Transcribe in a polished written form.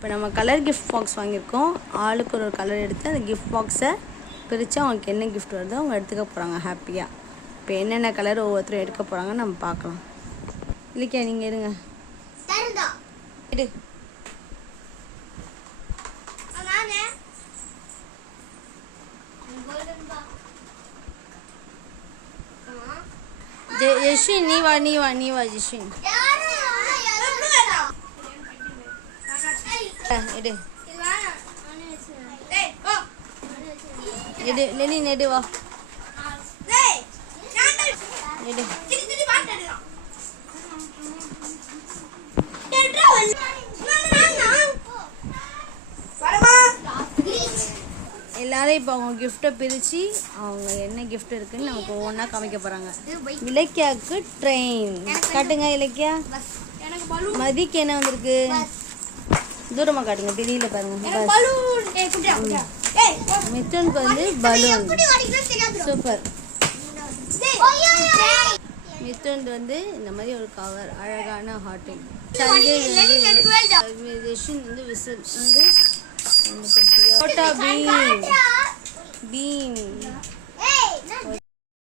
இப்போ நம்ம colour gift box வாங்கியிருக்கோம். ஆளுக்கு ஒரு கலர் எடுத்து அந்த கிஃப்ட் பாக்ஸை பிரித்து அவங்களுக்கு என்ன கிஃப்ட் வருதோ அவங்க எடுத்துக்க போகிறாங்க ஹாப்பியாக. இப்போ என்னென்ன கலர் ஒவ்வொருத்தரும் எடுக்க போகிறாங்கன்னு நம்ம பார்க்கலாம். இல்லைக்கா நீங்கள் எடுங்க. எடு. ஜெஸ்வின் நீ வா ஜெஸ்வின். எடு எடு லெனி நெடு வா எடு. எல்லாரும் இப்போ அவங்க கிஃப்ட்டை பிரித்து அவங்க என்ன கிஃப்ட் இருக்குன்னு நமக்கு ஒவ்வொன்றா காமிக்க போகிறாங்க. இலக்கியாவுக்கு ட்ரெயின் காட்டுங்க. இலக்கியா மதிக்கு என்ன வந்திருக்கு? தூரமாக காட்டுங்க, வெளியில பாருங்க. மித்துனுக்கு வந்து பலூன். சூப்பர். மித்துன் வந்து இந்த மாதிரி ஒரு கவர் அழகான ஹாட்டில். ஜெஷின் வந்து விசில் வந்து பீம்